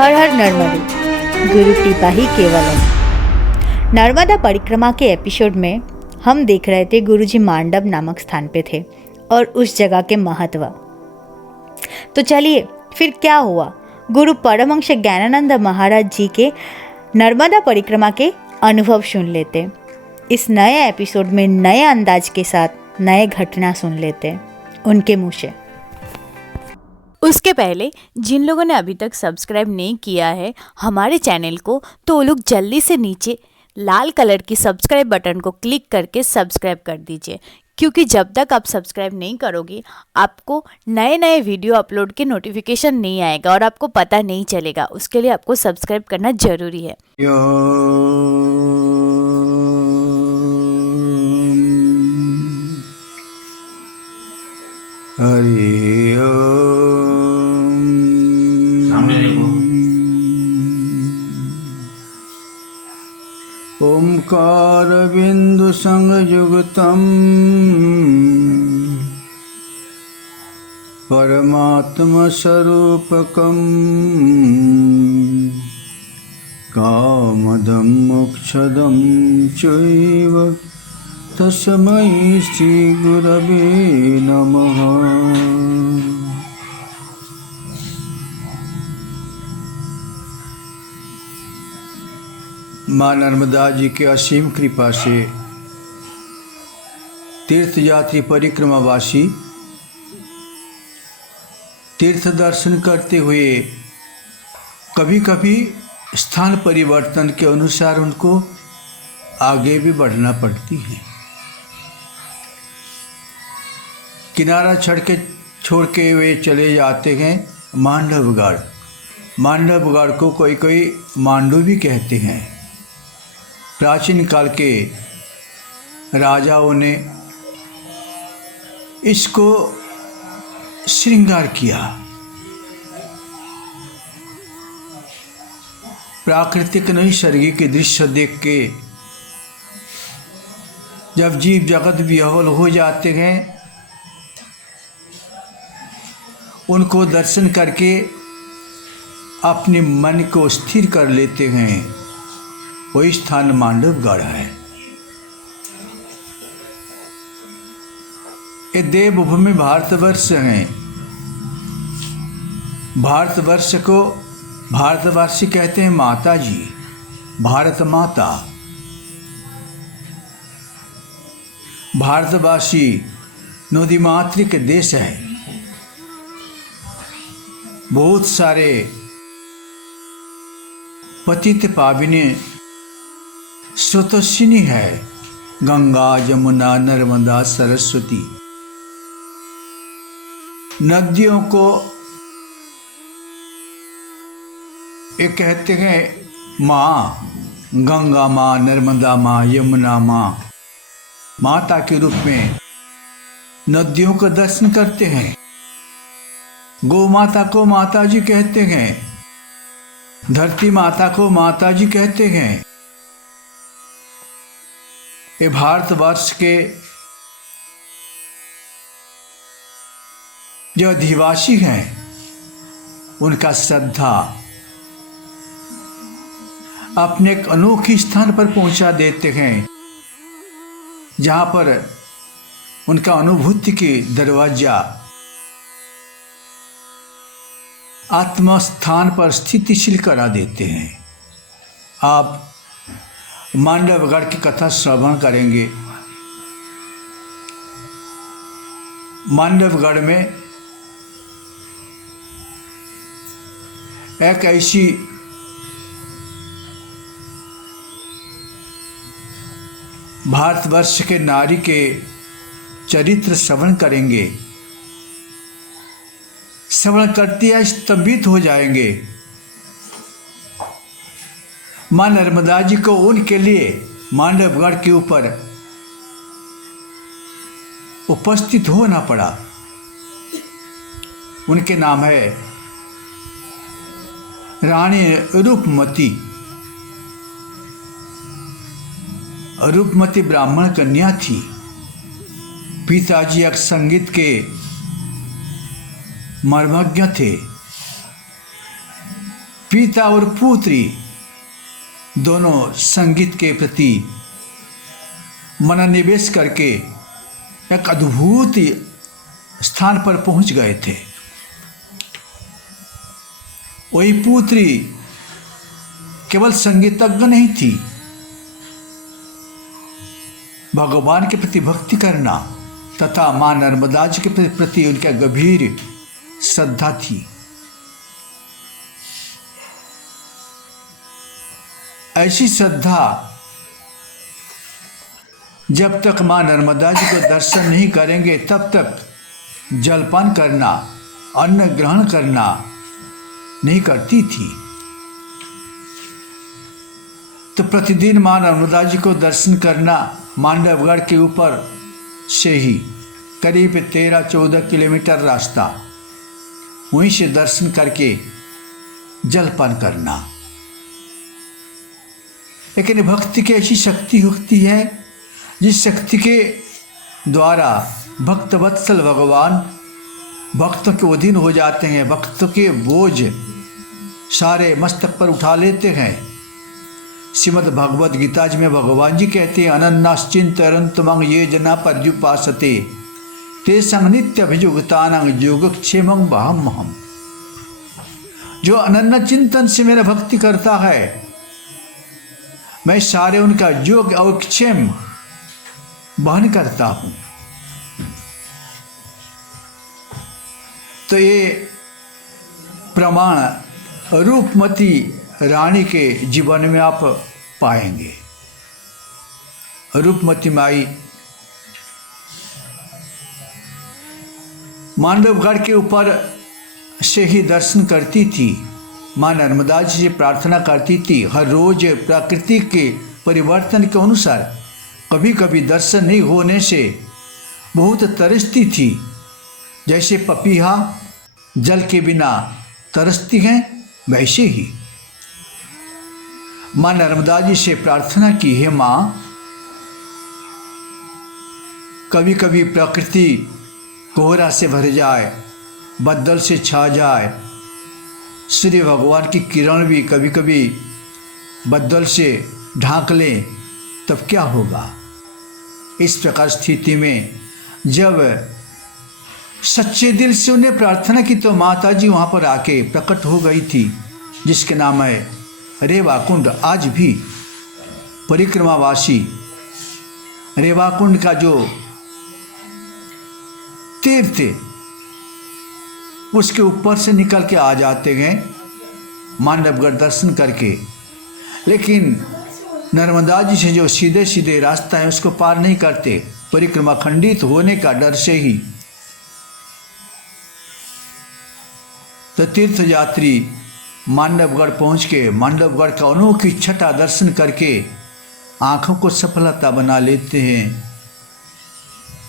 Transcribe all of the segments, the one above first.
हर हर नर्मदे, गुरु कृपा ही केवलम। नर्मदा परिक्रमा के एपिसोड में हम देख रहे थे गुरुजी मांडव नामक स्थान पे थे और उस जगह के महत्व। तो चलिए फिर क्या हुआ, गुरु परमहंस ज्ञानानंद महाराज जी के नर्मदा परिक्रमा के अनुभव सुन लेते। इस नए एपिसोड में नए अंदाज के साथ नए घटना सुन लेते उनके मुँह से। उसके पहले जिन लोगों ने अभी तक सब्सक्राइब नहीं किया है हमारे चैनल को, तो वो लोग जल्दी से नीचे लाल कलर की सब्सक्राइब बटन को क्लिक करके सब्सक्राइब कर दीजिए, क्योंकि जब तक आप सब्सक्राइब नहीं करोगे आपको नए नए वीडियो अपलोड के नोटिफिकेशन नहीं आएगा और आपको पता नहीं चलेगा। उसके लिए आपको सब्सक्राइब करना जरूरी है। हरि ओंकार बिंदु संयुक्तम परमात्मा स्वरूपकम कामदं मोक्षदं चैव तस्मै श्री गुरवे नमः। माँ नर्मदा जी के असीम कृपा से तीर्थयात्री परिक्रमावासी तीर्थ दर्शन करते हुए कभी कभी स्थान परिवर्तन के अनुसार उनको आगे भी बढ़ना पड़ती है। किनारा छोड़ के वे चले जाते हैं मांडवगढ़। मांडवगढ़ को कोई कोई मांडू भी कहते हैं। प्राचीन काल के राजाओं ने इसको श्रृंगार किया। प्राकृतिक नैसर्गिक दृश्य देख के जब जीव जगत विह्वल हो जाते हैं, उनको दर्शन करके अपने मन को स्थिर कर लेते हैं। वही स्थान मांडवगढ़ है। ये देवभूमि भारतवर्ष है। भारतवर्ष को भारतवासी कहते हैं माता जी, भारत माता। भारतवासी नदी मातृक देश है। बहुत सारे पतित पावनी स्रोतस्विनी है। गंगा यमुना नर्मदा सरस्वती नदियों को ये कहते हैं माँ। गंगा माँ, नर्मदा माँ, यमुना माँ, माता के रूप में नदियों का दर्शन करते हैं। गौ माता को माता जी कहते हैं। धरती माता को माता जी कहते हैं। ये भारतवर्ष के जो अधिवासी हैं उनका श्रद्धा अपने एक अनोखे स्थान पर पहुंचा देते हैं, जहां पर उनका अनुभूति के दरवाजा आत्मा स्थान पर स्थितिशील करा देते हैं। आप मांडवगढ़ की कथा श्रवण करेंगे। मांडवगढ़ में एक ऐसी भारतवर्ष के नारी के चरित्र श्रवण करेंगे। श्रवण करते हैं स्तंभित हो जाएंगे। माँ नर्मदा जी को उनके लिए मांडवगढ़ के ऊपर उपस्थित होना पड़ा। उनके नाम है रानी रूपमती। रूपमती ब्राह्मण कन्या थी। पिताजी एक संगीत के मर्मज्ञ थे। पिता और पुत्री दोनों संगीत के प्रति मनोनिवेश करके एक अद्भुत स्थान पर पहुंच गए थे। वही पुत्री केवल संगीतज्ञ नहीं थी, भगवान के प्रति भक्ति करना तथा मां नर्मदा जी के प्रति उनका गंभीर श्रद्धा थी। ऐसी श्रद्धा जब तक मां नर्मदा जी को दर्शन नहीं करेंगे तब तक जलपान करना, अन्न ग्रहण करना नहीं करती थी। तो प्रतिदिन मां नर्मदा जी को दर्शन करना मांडवगढ़ के ऊपर से ही करीब 13-14 किलोमीटर रास्ता, वहीं से दर्शन करके जलपान करना। लेकिन भक्ति की ऐसी शक्ति होती है जिस शक्ति के द्वारा भक्त वत्सल भगवान भक्तों के अधीन हो जाते हैं, भक्तों के बोझ सारे मस्तक पर उठा लेते हैं। श्रीमद् भगवद गीता जी में भगवान जी कहते हैं, अनन्नाश्चिन्तयन्तमं ये जना पर्युपासते तेषां नित्यभियुक्तानां योगक्षेमं वहाम्यहम्। जो अनन्य चिंतन से मेरा भक्ति करता है, मैं सारे उनका योग और क्षेम वहन करता हूं। तो ये प्रमाण रूपमती रानी के जीवन में आप पाएंगे। रूपमती माई मांडवगढ़ के ऊपर से ही दर्शन करती थी, मां नर्मदा जी से प्रार्थना करती थी। हर रोज प्रकृति के परिवर्तन के अनुसार कभी कभी दर्शन नहीं होने से बहुत तरसती थी। जैसे पपीहा जल के बिना तरसती हैं, वैसे ही मां नर्मदा जी से प्रार्थना की, है मां, कभी कभी प्रकृति कोहरा से भर जाए, बदल से छा जाए, सूर्य भगवान की किरण भी कभी कभी बदल से ढांक लें, तब क्या होगा। इस प्रकार स्थिति में जब सच्चे दिल से उन्हें प्रार्थना की तो माता जी वहाँ पर आके प्रकट हो गई थी, जिसके नाम है रेवाकुंड। आज भी परिक्रमावासी रेवाकुंड का जो तीर्थ उसके ऊपर से निकल के आ जाते हैं मांडवगढ़ दर्शन करके। लेकिन नर्मदा जी से जो सीधे सीधे रास्ता है उसको पार नहीं करते, परिक्रमा खंडित होने का डर से ही। तो तीर्थ यात्री मांडवगढ़ पहुंच के मांडवगढ़ का अनोखी छटा दर्शन करके आंखों को सफलता बना लेते हैं।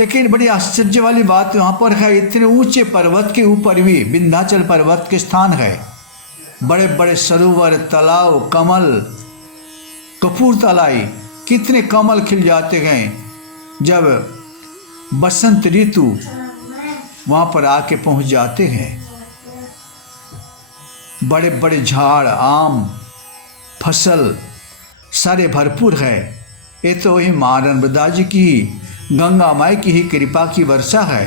लेकिन बड़ी आश्चर्य वाली बात वहाँ पर है, इतने ऊंचे पर्वत के ऊपर भी विंध्याचल पर्वत के स्थान है, बड़े बड़े सरोवर, तालाब, कमल, कपूर तलाई, कितने कमल खिल जाते हैं जब बसंत ऋतु वहाँ पर आके पहुँच जाते हैं। बड़े बड़े झाड़, आम, फसल सारे भरपूर है। ये तो वही मां नर्मदा जी की, गंगा माई की ही कृपा की वर्षा है,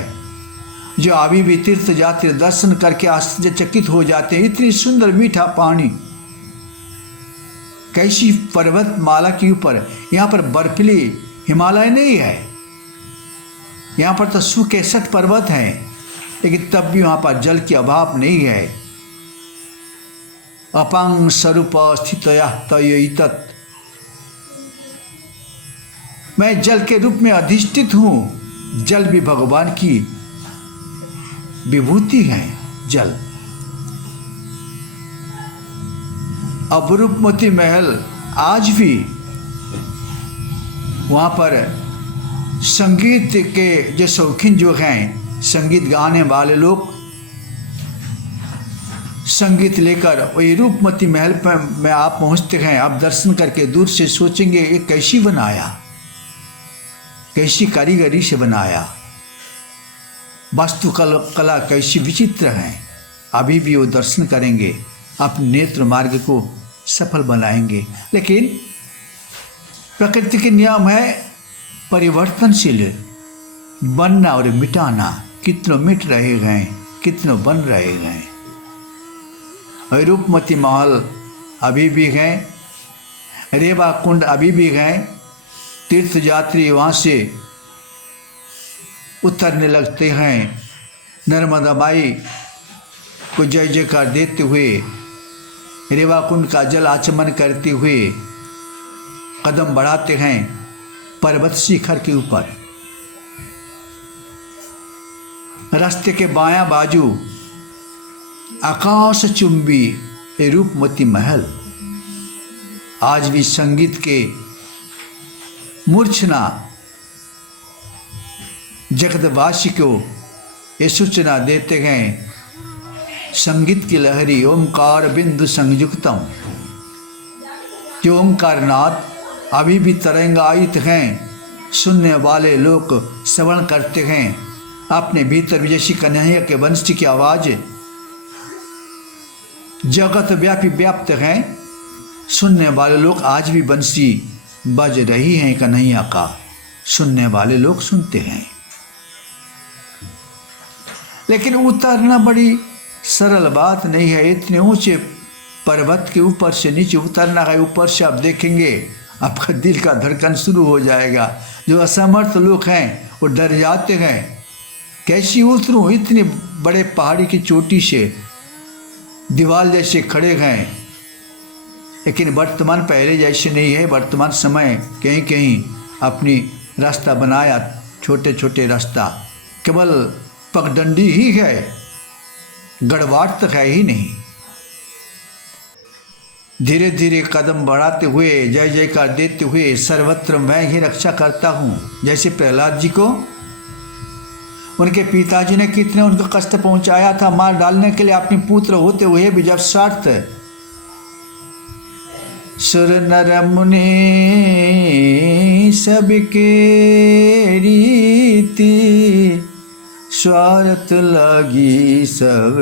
जो अभी भी तीर्थ यात्री दर्शन करके आश्चर्यचकित हो जाते हैं। इतनी सुंदर मीठा पानी, कैसी पर्वत माला के ऊपर। यहाँ पर बर्फीली हिमालय नहीं है, यहाँ पर तो 161 पर्वत हैं, लेकिन तब भी वहाँ पर जल की अभाव नहीं है। अपांग स्वरूप स्थितया तयितत्, मैं जल के रूप में अधिष्ठित हूँ। जल भी भगवान की विभूति है। जल अब रूपमती महल आज भी वहाँ पर संगीत के जो शौकीन जो हैं, संगीत गाने वाले लोग संगीत लेकर वही रूपमती महल पर में आप पहुँचते हैं। आप दर्शन करके दूर से सोचेंगे ये कैसी बनाया, कैसी कारीगरी से बनाया, वास्तुकला कैसी विचित्र है। अभी भी वो दर्शन करेंगे अपने नेत्र मार्ग को सफल बनाएंगे। लेकिन प्रकृति के नियम है परिवर्तनशील, बनना और मिटाना। कितनों मिट रहे गए, कितनों बन रहे गए। और रूपमती महल अभी भी गए, रेवा कुंड अभी भी गए। तीर्थ यात्री वहाँ से उतरने लगते हैं। नर्मदा माई को जय जयकार देते हुए, रेवा कुंड का जल आचमन करते हुए कदम बढ़ाते हैं पर्वत शिखर के ऊपर। रास्ते के बायां बाजू आकाश चुंबी रूपमती महल। आज भी संगीत के मूर्छना जगतवासी को ये सूचना देते गए। संगीत की लहरी ओमकार बिंदु संयुक्तम। जो ओंकार नाद अभी भी तरंगायित हैं, सुनने वाले लोग श्रवण करते हैं। अपने भीतर विजयी कन्हैया के वंश की आवाज जगत व्यापी व्याप्त हैं। सुनने वाले लोग आज भी बंसी बज रही हैं कन्हैया का, सुनने वाले लोग सुनते हैं। लेकिन उतरना बड़ी सरल बात नहीं है। इतने ऊंचे पर्वत के ऊपर से नीचे उतरना है। ऊपर से आप देखेंगे आपका दिल का धड़कन शुरू हो जाएगा। जो असमर्थ लोग हैं वो डर जाते हैं, कैसी उतरूं, इतने बड़े पहाड़ी की चोटी से दीवार जैसे खड़े हैं। लेकिन वर्तमान पहले जैसे नहीं है। वर्तमान समय कहीं कहीं अपनी रास्ता बनाया, छोटे छोटे रास्ता, केवल पगडंडी ही है, गड़वाट तक है ही नहीं। धीरे धीरे कदम बढ़ाते हुए, जय जयकार देते हुए, सर्वत्र मैं ही रक्षा करता हूँ। जैसे प्रहलाद जी को उनके पिताजी ने कितने उनको कष्ट पहुंचाया था, मार डालने के लिए अपने पुत्र होते हुए भी जब स्वार्थ सुर नर मुनि सबके रीति, स्वार्थ लगी सब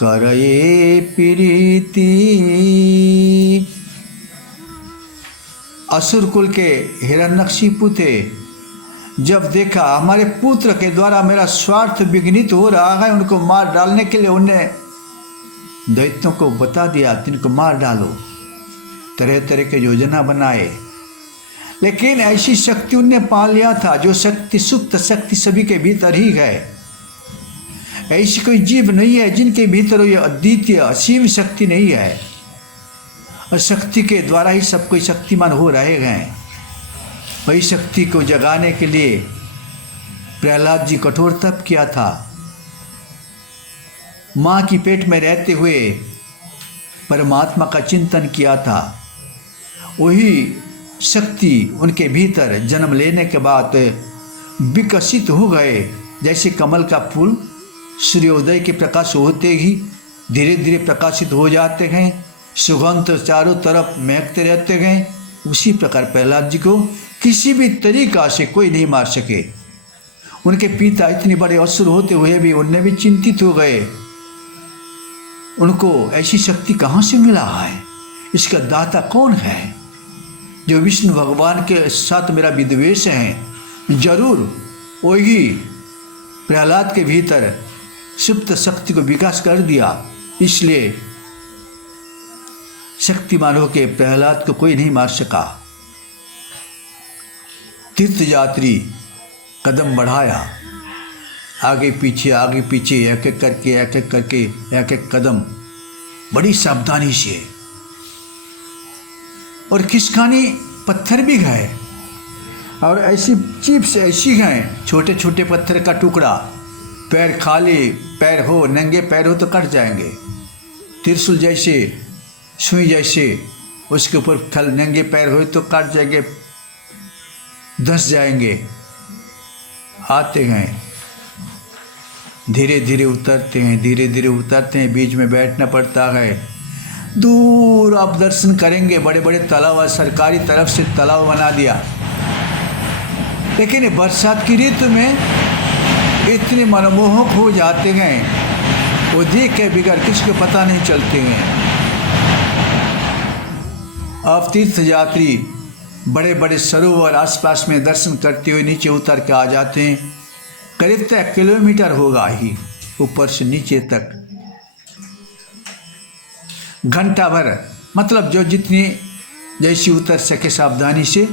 करे प्रीति। असुर कुल के हिरण्यकशिपु थे। जब देखा हमारे पुत्र के द्वारा मेरा स्वार्थ विघ्नित हो रहा है, उनको मार डालने के लिए उन्हें दैत्यों को बता दिया, तिनको मार डालो। तरह तरह के योजना बनाए। लेकिन ऐसी शक्ति उनने पा लिया था, जो शक्ति सुप्त शक्ति सभी के भीतर ही है। ऐसी कोई जीव नहीं है जिनके भीतर ये अद्वितीय असीम शक्ति नहीं है। और शक्ति के द्वारा ही सब कोई शक्तिमान हो रहे हैं। वही शक्ति को जगाने के लिए प्रहलाद जी कठोर तप किया था। माँ की पेट में रहते हुए परमात्मा का चिंतन किया था। वही शक्ति उनके भीतर जन्म लेने के बाद विकसित हो गए। जैसे कमल का फूल सूर्योदय के प्रकाश होते ही धीरे धीरे प्रकाशित हो जाते हैं, सुगंध चारों तरफ महकते रहते हैं। उसी प्रकार प्रहलाद जी को किसी भी तरीका से कोई नहीं मार सके। उनके पिता इतने बड़े असुर होते हुए भी उनने भी चिंतित हो गए। उनको ऐसी शक्ति कहाँ से मिला है, इसका दाता कौन है? जो विष्णु भगवान के साथ मेरा विद्वेष है, जरूर वही प्रहलाद के भीतर सुप्त शक्ति को विकास कर दिया। इसलिए शक्तिमान होकर प्रहलाद को कोई नहीं मार सका। तीर्थ यात्री कदम बढ़ाया, आगे पीछे एक एक करके एक एक कदम बड़ी सावधानी से। और खिसकानी पत्थर भी गए और ऐसी चिप्स ऐसी गए, छोटे छोटे पत्थर का टुकड़ा। पैर खाली पैर हो, नंगे पैर हो तो कट जाएंगे। त्रिशूल जैसे, सुई जैसे, उसके ऊपर खल नंगे पैर हो तो कट जाएंगे, धंस जाएंगे। आते हैं, धीरे धीरे उतरते हैं, धीरे धीरे उतरते हैं। बीच में बैठना पड़ता है। दूर आप दर्शन करेंगे बड़े बड़े तालाब, सरकारी तरफ से तालाब बना दिया। लेकिन बरसात की ऋतु में इतने मनमोहक हो जाते हैं, वो देख के बिगड़ किसी को पता नहीं चलते हैं। अब तीर्थ यात्री बड़े बड़े सरोवर आसपास में दर्शन करते हुए नीचे उतर के आ जाते हैं। करीब 1 किलोमीटर होगा ही ऊपर से नीचे तक, घंटा भर, मतलब जो जितनी जैसी उतर सके सावधानी से,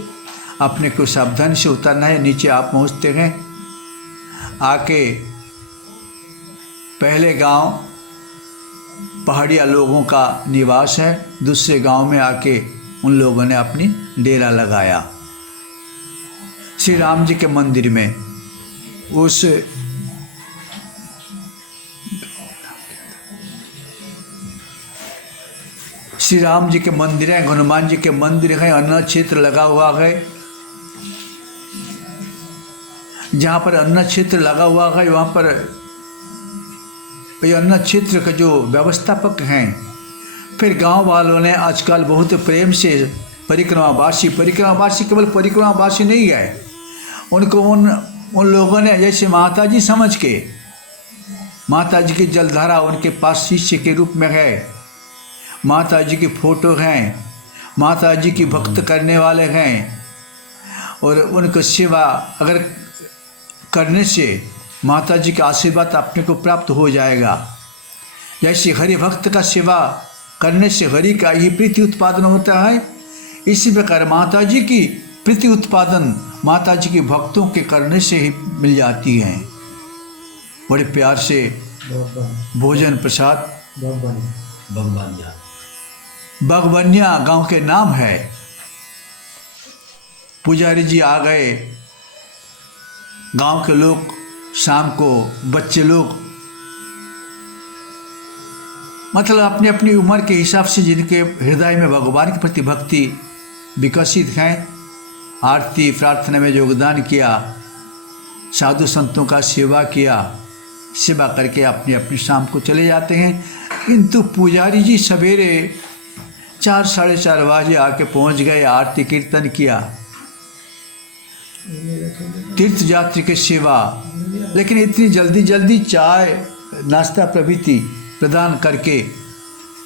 अपने को सावधानी से उतरना है। नीचे आप पहुंचते हैं, आके पहले गांव पहाड़िया लोगों का निवास है, दूसरे गांव में आके उन लोगों ने अपनी डेरा लगाया। श्री राम जी के मंदिर में उस श्री राम जी के मंदिर है, हनुमान जी के मंदिर है, अन्न क्षेत्र लगा हुआ है। जहाँ पर अन्न क्षेत्र लगा हुआ है वहाँ पर ये अन्न क्षेत्र का जो व्यवस्थापक हैं, फिर गांव वालों ने आजकल बहुत प्रेम से परिक्रमावासी केवल परिक्रमावासी नहीं है, उनको उन लोगों ने जैसे माता जी समझ के, माता जी की जलधारा उनके पास शिष्य के रूप में है, माता जी की फोटो हैं, माता जी की भक्त करने वाले हैं, और उनको सेवा अगर करने से माता जी का आशीर्वाद अपने को प्राप्त हो जाएगा। जैसे हरि भक्त का सेवा करने से हरि का ही प्रीति उत्पादन होता है, इसी प्रकार माता जी की प्रीति उत्पादन माता जी के भक्तों के करने से ही मिल जाती है। बड़े प्यार से भोजन प्रसाद बगबनिया गांव के नाम है। पुजारी जी आ गए, गांव के लोग शाम को, बच्चे लोग, मतलब अपनी अपनी उम्र के हिसाब से जिनके हृदय में भगवान के प्रति भक्ति विकसित है, आरती प्रार्थना में योगदान किया, साधु संतों का सेवा किया, सेवा करके अपनी अपनी शाम को चले जाते हैं। किंतु पुजारी जी सवेरे 4 साढ़े 4 बजे आके पहुंच गए, आरती कीर्तन किया, तीर्थ यात्री की सेवा, लेकिन इतनी जल्दी चाय नाश्ता प्रभृति प्रदान करके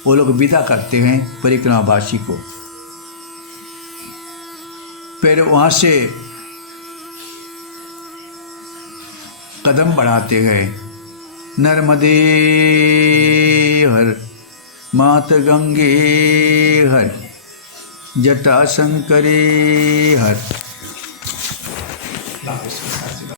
वो लोग विदा करते हैं परिक्रमावासी को। फिर वहाँ से कदम बढ़ाते गए, नर्मदे हर मात गंगे हर जटा शंकरे हर।